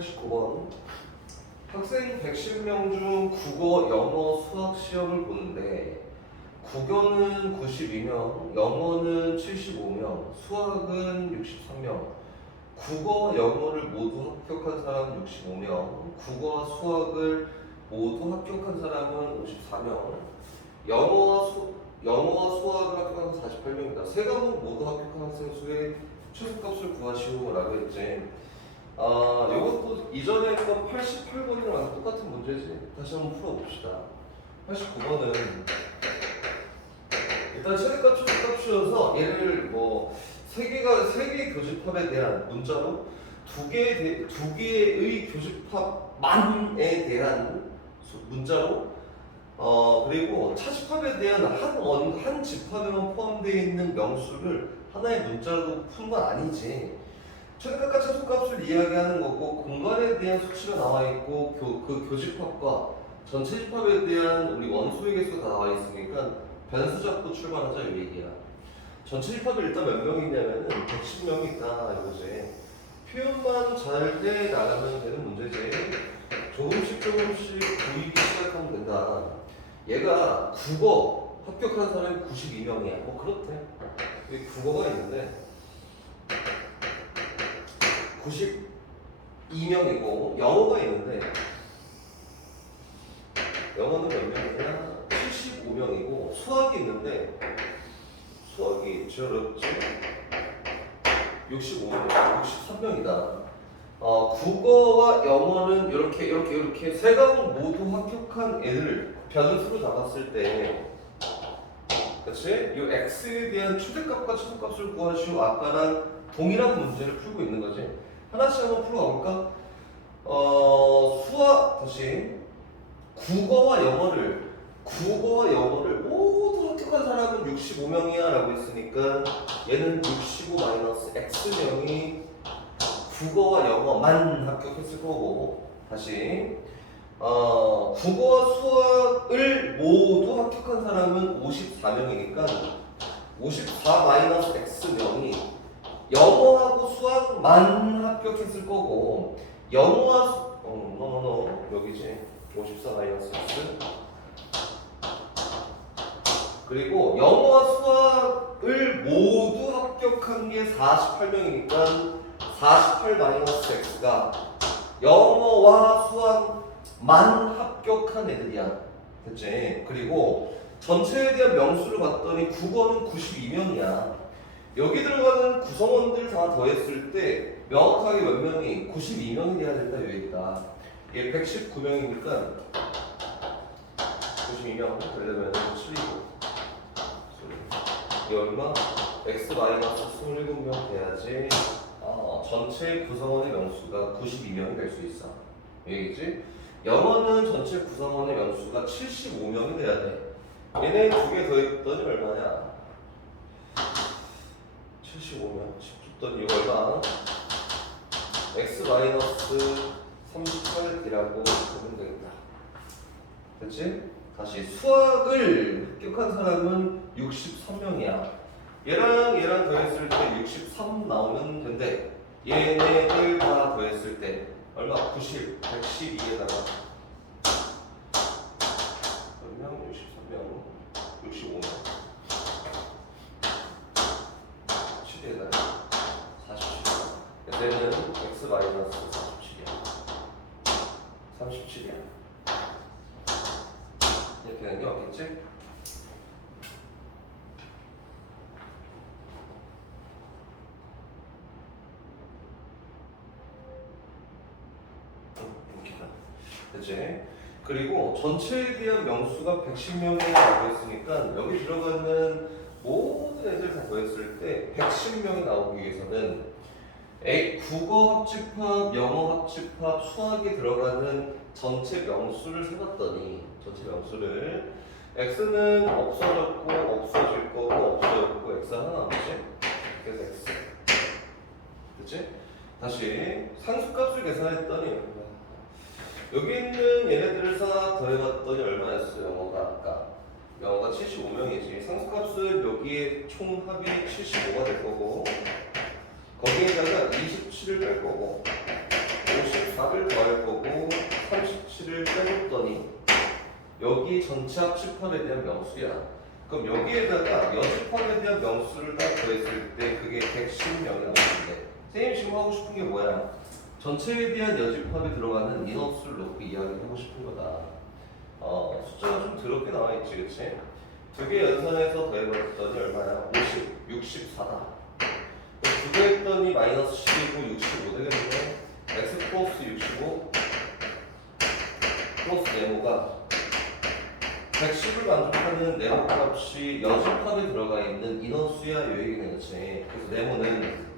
89번 학생 110명 중 국어, 영어, 수학 시험을 보는데 국어는 92명, 영어는 75명, 수학은 63명. 국어, 영어를 모두 합격한 사람은 65명, 국어와 수학을 모두 합격한 사람은 54명, 영어와 수학을 합격한 사람 48명이다. 세 과목 모두 합격한 학생 수의 최소값을 구하시오라고 했지. 이것도 이전에 했던 88번이랑 똑같은 문제지. 다시 한번 풀어봅시다. 89번은 일단 최대값, 최소값이어서 얘를 뭐 세 개의 교집합에 대한 문자로 두 개의 교집합만에 대한 문자로 그리고 차집합에 대한 한 집합에만 포함되어 있는 명수를 하나의 문자로 푼 건 아니지. 최대값과 최소값을 이야기하는 거고 공간에 대한 수치가 나와 있고 그 교집합과 전체 집합에 대한 우리 원소의 개수가 다 나와 있으니까 변수 잡고 출발하자 이 얘기야. 전체 집합이 일단 몇 명이냐면은 110명이 있다 이거지. 표현만 잘 해 나가면 되는 문제지. 조금씩 보이기 시작하면 된다. 얘가 국어 합격한 사람이 92명이야. 뭐 그렇대. 여기 국어가 있는데 92명이고 영어가 있는데 영어는 몇 명이냐? 75명이고 수학이 있는데 수학이 제일 어렵지? 65명, 63명이다. 국어와 영어는 이렇게 세 과목 모두 합격한 애들 변수로 잡았을 때, 그렇지? 이 x에 대한 최대값과 최소값을 구하시오. 아까랑 동일한 문제를 풀고 있는 거지. 하나씩 한번 풀어볼까? 다시 국어와 영어를 모두 합격한 사람은 65명이야 라고 했으니까 얘는 65-x명이 국어와 영어만 합격했을 거고, 다시 국어와 수학을 모두 합격한 사람은 54명이니까 54-x명이 영어하고 수학만 합격했을 거고, 영어와 여기지 54-x 그리고 영어와 수학을 모두 합격한 게 48명이니까 48-x가 영어와 수학만 합격한 애들이야. 됐지? 그리고 전체에 대한 명수를 봤더니 국어는 92명이야. 여기 들어가는 구성원들 다 더했을 때 명확하게 몇 명이 92명이 돼야 된다 이 얘기다. 얘 119명이니까 92명 되려면 7이고 이 얼마? x-27명 돼야지 전체 구성원의 명수가 92명이 될 수 있어. 얘기지? 영어는 전체 구성원의 명수가 75명이 돼야 돼. 얘네 두 개 더했더니 얼마냐? 75명 10 줬더니 이거 얼마? x-38d라고 보면 되겠다. 됐지? 다시 수학을 합격한 사람은 63명이야. 얘랑 더했을 때 63 나오면 된대. 얘네들 다 더했을 때 얼마? 90, 112에다가 몇 명? 63명, 65명 7에다가 47. 얘는 x-47이야. 37이야. 이렇게 되는 게 없겠지? 그치? 그리고 전체에 대한 명수가 110명이라고 했으니까 여기 들어가는 모든 애들 다 더했을 때 110명이 나오기 위해서는 국어 합집합, 영어 합집합, 수학에 들어가는 전체 명수를 세봤더니 전체 명수를 x는 없어졌고 없어질 거고 없어졌고 x 하나 남지? 그래서 x 그치? 다시 상수값을 계산했더니 여기 있는 얘네들을 다 더해봤더니 얼마였어? 영어가 75명이지. 상수값은 여기에 총합이 75가 될 거고 거기에다가 27을 뺄 거고 4를 더할 거고 37을 빼줬더니 여기 전체 합집합에 대한 명수야. 그럼 여기에다가 여집합에 대한 명수를 딱 더했을 때 그게 110명이 나오는데 선생님 지금 하고 싶은 게 뭐야? 전체에 대한 여집합에 들어가는 인원수를 놓고 이야기하고 싶은 거다. 숫자가 좀 더럽게 나와 있지, 그치? 두 개 연산해서 더해봤더니 얼마야? 50, 64다. 두 개 했더니 마이너스 10이고 65 되겠네. x 플러스 65 플러스 네모가 110을 만족하는 네모 값이 여집합에 들어가 있는 인원수야 요 얘기는 그치? 그래서 네모는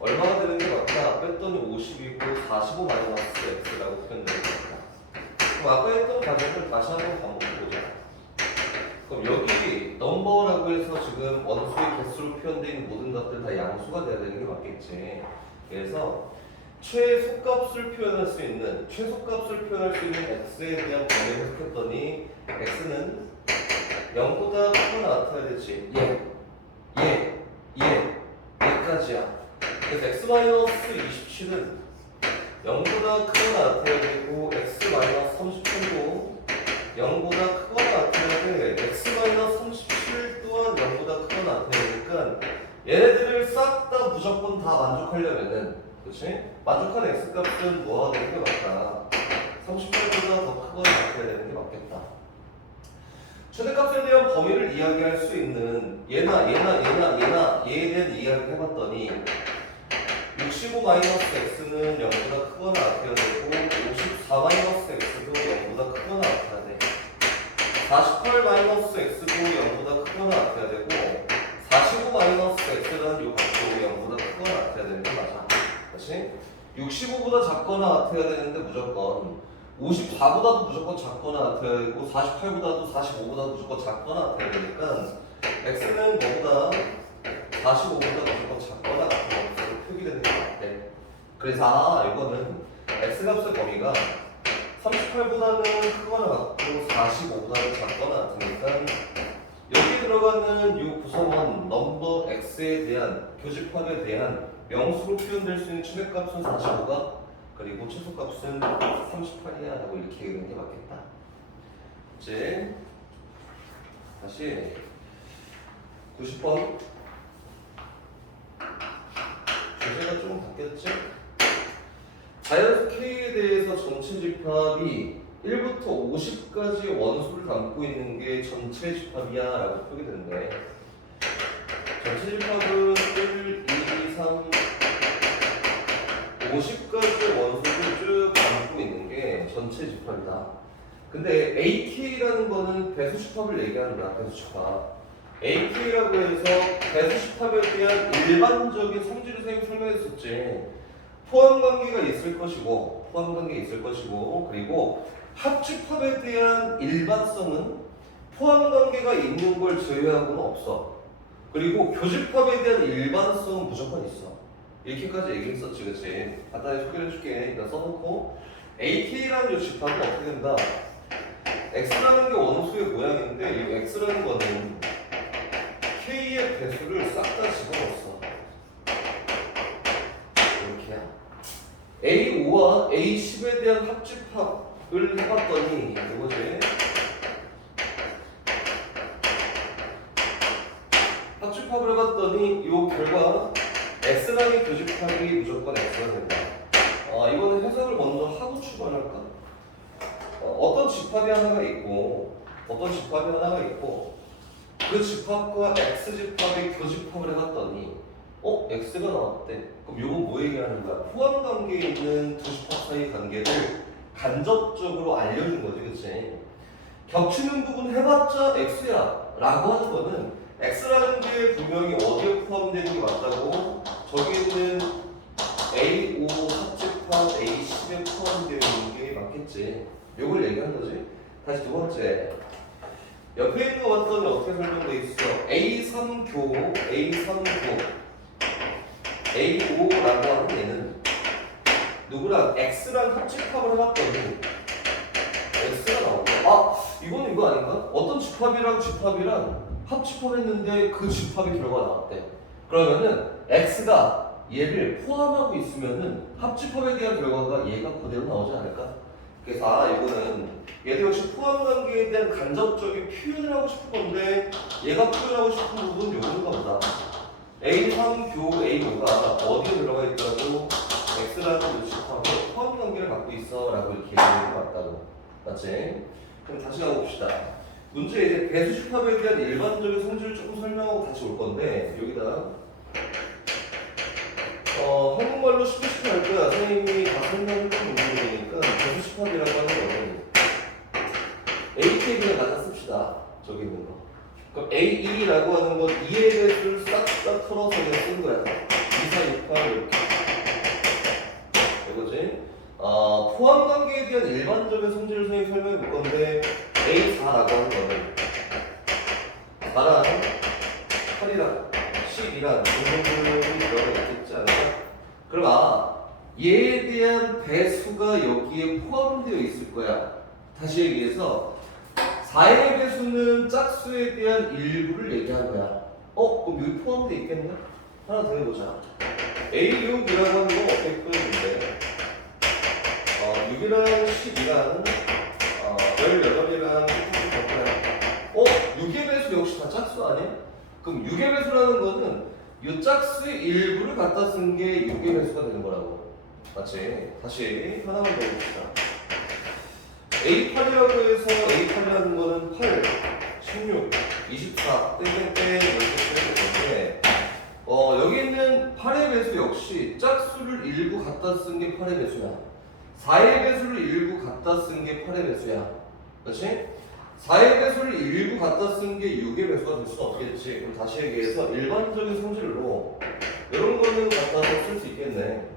얼마가 되는 게 맞다? 뺐더니 50이고 45 마이너스 x라고 표현되는 거다. 그럼 아까 했던 과정을 다시 한번 반복해보자. 그럼 여기 넘버라고 해서 지금 원수의 개수로 표현되어 있는 모든 것들 다 양수가 돼야 되는 게 맞겠지. 그래서 최소값을 표현할 수 있는 x에 대한 범위를 해석했더니 x는 0보다 크거나 같아야 되지. 얘까지야. 그래서 x-27은 0보다 크거나 같아야 되고 x-38도 0보다 크거나 같아야 돼. x-37 또한 0보다 크거나 같아야 되니까 얘네들을 싹 다 무조건 다 만족하려면은, 그치? 만족하는 x값은 뭐가 되는 게 맞다? 38보다 더 크거나 같아야 되는 게 맞겠다. 최대값에 대한 범위를 이야기할 수 있는 얘에 대한 이야기를 해봤더니 65-x는 0보다 크거나 같아야 되고 54-x도 0보다 크거나 같아야 돼. 48-x도 0보다 크거나 같아야 되고 45-x라는 요 각도 0보다 크거나 같아야 되는 게 맞아. 그렇지? 65보다 작거나 같아야 되는데 무조건 54보다도 무조건 작거나 같아야 되고 48보다도 45보다도 무조건 작거나 같아야 되니까 x는 뭐보다 45보다 무조건 작거나 같은 것으로 표기되는 게 맞대. 그래서 이거는 x값의 범위가 38보다는 크거나 같고 45보다는 작거나 같으니까 여기 들어가는 이 구성원 넘버 x에 대한 교집합에 대한 명수로 표현될 수 있는 최대값은 45가 그리고 최소값은 38이야 라고 이렇게 얘기하는 게 맞겠다. 이제 다시 90번 주제가 좀 바뀌었지? 자연수 K에 대해서 전체 집합이 1부터 50까지 원수를 담고 있는 게 전체 집합이야 라고 표기되는데 전체 집합은 1, 2, 3, 50까지 원수를 쭉 담고 있는 게 전체 집합이다. 근데 AK라는 거는 배수 집합을 얘기한다. 배수 집합. AK라고 해서 배수 집합에 대한 일반적인 성질을 선생님이 설명했었지. 포함 관계가 있을 것이고, 그리고 합집합에 대한 일반성은 포함 관계가 있는 걸 제외하고는 없어. 그리고 교집합에 대한 일반성은 무조건 있어. 이렇게까지 얘기했었지, 그치? 간단히 소개를 해줄게. 일단 써놓고 AK라는 이 집합은 어떻게 된다? X라는 게 원수의 모양인데 이 X라는 거는 K의 배수를 싹 다 집어넣었어. 이렇게야. A5와 A10에 대한 합집합을 해봤더니 이거지? 합집합을 해봤더니 이 결과 X랑의 교집합이 무조건 X가 된다. 이거는 해석을 먼저 하고 출발할까? 어떤 집합이 하나가 있고 그 집합과 X 집합의 교집합을 해봤더니 X가 나왔대. 그럼 이거 뭐 얘기하는 거야? 포함 관계에 있는 두 집합 사이 관계를 간접적으로 알려준 거지, 그치? 겹치는 부분 해봤자 X야 라고 하는 거는 X라는 게 분명히 어디에 포함되는 게 맞다고? 저기 있는 A5 합집합 A10에 포함되어 있는 게 맞겠지. 이걸 얘기하는 거지. 다시 두 번째. 옆에 있는 거 봤더니 어떻게 설명돼 있어? A3교, A5라고 하는 얘는 누구랑 X랑 합집합을 해봤더니 X가 나온다. 이건 이거 아닌가? 어떤 집합이랑 집합이랑 합집합했는데 그 집합의 결과가 나왔대. 그러면은 X가 얘를 포함하고 있으면은 합집합에 대한 결과가 얘가 그대로 나오지 않을까? 그래서 이거는 얘도 역시 포함 관계에 대한 간접적인 표현을 하고 싶은 건데 얘가 표현하고 싶은 부분은 요건가 보다. A3 교 A5가 어디에 들어가 있다고 X라는 요식하고 포함 관계를 갖고 있어 라고 이렇게 얘기하는 것 같다고. 맞지? 그럼 다시 가봅시다. 문제 이제 배수집합에 대한 일반적인 성질을 조금 설명하고 다시 올 건데 여기다 한국말로 쉽게 할 거야. 선생님이 다 설명을 좀 문제니까 배수집합이라고 하는 거는 AK를 갖다 씁시다. 저기 있는 거. 그럼 A2라고 하는 건 2의 배수를 싹싹 털어서 그냥 쓴 거야. 2, 4, 6, 8 이렇게. 이거지? 포함 관계에 대한 일반적인 성질을 선생님이 설명해 볼 건데 A4라고 하는 거는 4랑 8이랑 10이랑 정도분이 들어가 있겠지 않을까? 그럼 얘에 대한 배수가 여기에 포함되어 있을 거야. 다시 얘기해서 4의 배수는 짝수에 대한 일부를 얘기한 거야. 그럼 여기 포함되어 있겠네? 하나 더 해보자. A6이라고 하는 건 어떻게 끊어진대? 6이랑 12랑 18이랑 6의 배수 역시 다 짝수 아니야? 그럼 6의 배수라는 거는 이 짝수의 일부를 갖다 쓴 게 6의 배수가 되는 거라고. 맞지? 다시 하나만 더 해봅시다. A8이라고 해서 A8이라는 거는 8, 16, 24, 땡땡땡 이렇게 쓰는 건데 여기 있는 8의 배수 역시 짝수를 일부 갖다 쓴 게 8의 배수야. 4의 배수를 일부 갖다 쓴 게 8의 배수야. 그렇지? 4의 배수를 일부 갖다 쓴 게 6의 배수가 될 수는 없겠지. 그럼 다시 얘기해서 일반적인 성질로 이런 거는 갖다서 쓸 수 있겠네.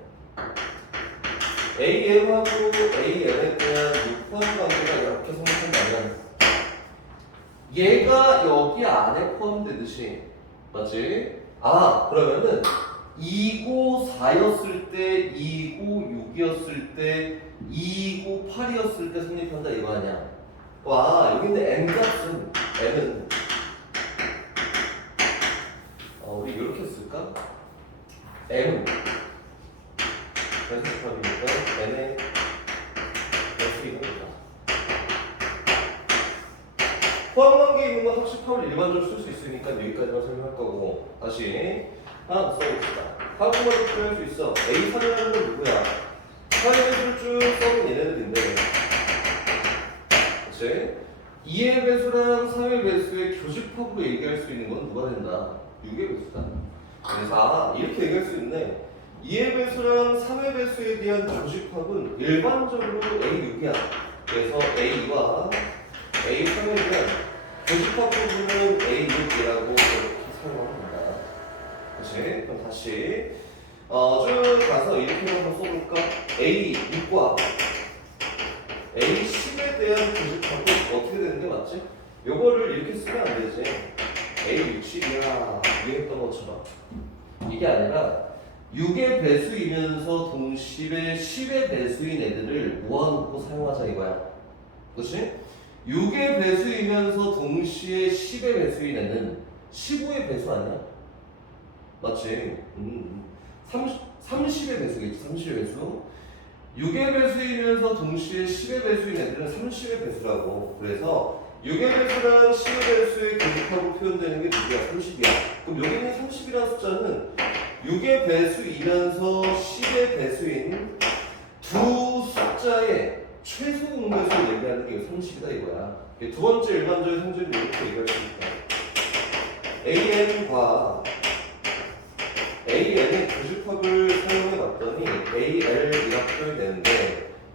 AM하고 AN에 대한 포함 관계가 이렇게 성립한다면 얘가 여기 안에 포함되듯이 맞지? 그러면은 2고 4였을 때 2고 6이었을 때 2고 8이었을 때 성립한다 이거 아니야? 여기 있는 n값은 n은 우리 이렇게 쓸까? n은 배수집합이니까 n의 배수인 겁니다. 포함관계에 있는 건 합집합을 일반적으로 쓸 수 있으니까 여기까지만 설명할 거고 다시 하나 더 써봅시다. 한국말로 표현할 수 있어. A3이라는 건 누구야? 4의 배수를 쭉 써본 얘네들인데 그치? 2의 배수랑 3의 배수의 교집합으로 얘기할 수 있는 건 누가 된다? 6의 배수다. 그래서 이렇게 얘기할 수 있네. 2의 배수랑 3의 배수에 대한 교집합은 일반적으로 A6이야. 그래서 A와 A3에 대한 교집합 부분은 A6이라고 이렇게 사용합니다. 그치? 그럼 다시 쭉 가서 이렇게 한번 써볼까? A6과 A10에 대한 교집합은 어떻게 되는 게 맞지? 요거를 이렇게 쓰면 안 되지. A60이야 유행했던 것처럼 이게 아니라 6의 배수이면서 동시에 10의 배수인 애들을 모아놓고 사용하자 이거야. 그렇지? 6의 배수이면서 동시에 10의 배수인 애는 15의 배수 아니야? 맞지? 30의 배수겠지. 30의 배수. 6의 배수이면서 동시에 10의 배수인 애들은 30의 배수라고. 그래서 6의 배수랑 10의 배수의 교집합으로 표현되는 게 누구야? 30이야. 그럼 여기 있는 30이라는 숫자는 6의 배수이면서 10의 배수인 두 숫자의 최소 공배수를 얘기하는 게 30이다 이거야. 두 번째 일반적인 성질은 이렇게 얘기할 수 있다. AN과 AN의 교집합을 사용해 봤더니 AL 이렇게 표현이 되는데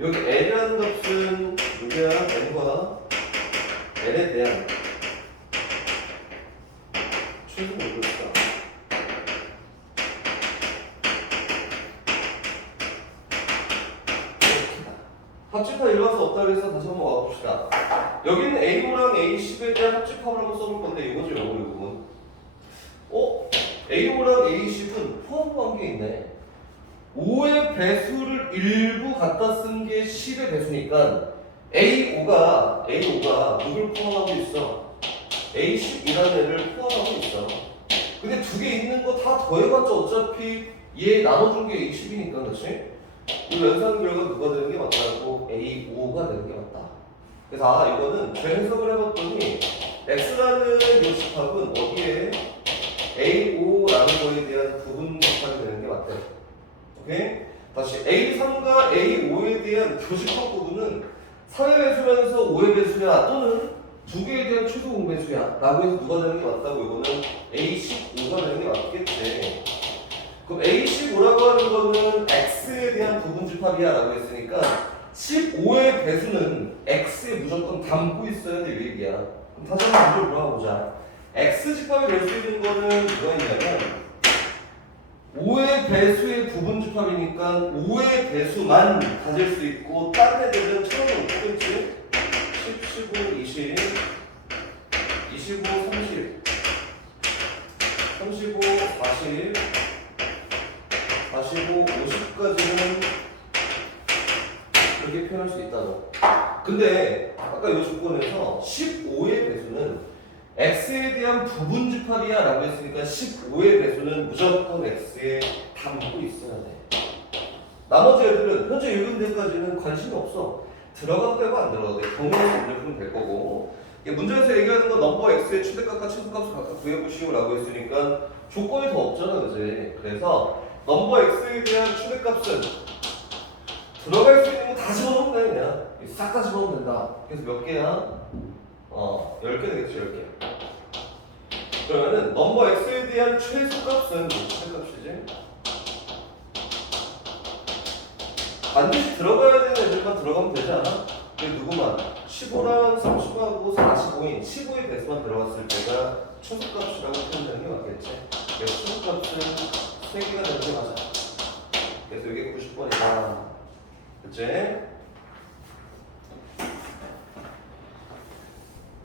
여기 L이라는 값은 누구야? N과 N에 대한 최소 공배수다. 합집합 일어날 수 없다고 해서 다시 한번 와봅시다. 여기는 A5랑 A10에 대한 합집합을 한번 써볼 건데 이거죠, 이거 이 부분. A5랑 A10은 포함 관계에 있네. 5의 배수를 일부 갖다 쓴 게 10의 배수니까 A5가 누굴 포함하고 있어? A10이라는 애를 포함하고 있어. 근데 두 개 있는 거 다 더해봤자 어차피 얘 나눠준 게 A10이니까 그렇지? 이 연산 결과 누가 되는 게 맞다고? A5가 되는 게 맞다. 그래서 이거는 재해석을 해봤더니 X라는 요집합은 어디에 A5라는 거에 대한 부분 집합이 되는 게 맞대. 오케이? 다시 A3과 A5에 대한 교집합 부분은 3의 배수면서 5의 배수야 또는 두 개에 대한 최소 공배수야 라고 해서 누가 되는 게 맞다고 이거는 A15가 되는 게 맞겠지. 그럼 A15라고 하는 거는 X에 대한 부분 집합이야 라고 했으니까 15의 배수는 X에 무조건 담고 있어야 될 얘기야. 그럼 다시 한번 문제를 들어가 보자. X 집합이 될 수 있는 거는 뭐가 있냐면 5의 배수의 부분 집합이니까 5의 배수만 가질 수 있고 다른 애들은 처음에 못 보겠지? 10, 15, 20, 25, 30, 35, 40, 45, 50까지는 이렇게 표현할 수 있다고. 근데 아까 이 조건에서 15의 배수는 x에 대한 부분 집합이야 라고 했으니까 15의 배수는 무조건 x에 담고 있어야 돼. 나머지 애들은 현재 읽은 데까지는 관심이 없어. 들어가도 되고 안 들어가도 돼. 경우에서 입력하면 될 거고. 문제에서 얘기하는 건 넘버 x의 최대값과 최소값을 각각 구해보시오 라고 했으니까 조건이 더 없잖아, 그지? 그래서 넘버 x에 대한 최대값은 들어갈 수 있는 거 다 집어넣으면 돼, 그냥. 싹 다 집어넣으면 된다. 그래서 몇 개야? 10개 되겠지, 10개. 그러면은 넘버 x에 대한 최소값은 최소값이지. 반드시 들어가야 되는 애들만 들어가면 되지 않아? 근데 누구만? 15랑 30하고 45인 15의 배수만 들어갔을 때가 최소값이라고 표현되는 게 맞겠지. 그래서 최소값은 3개가 되는 게 맞아. 그래서 이게 90번이다. 그치?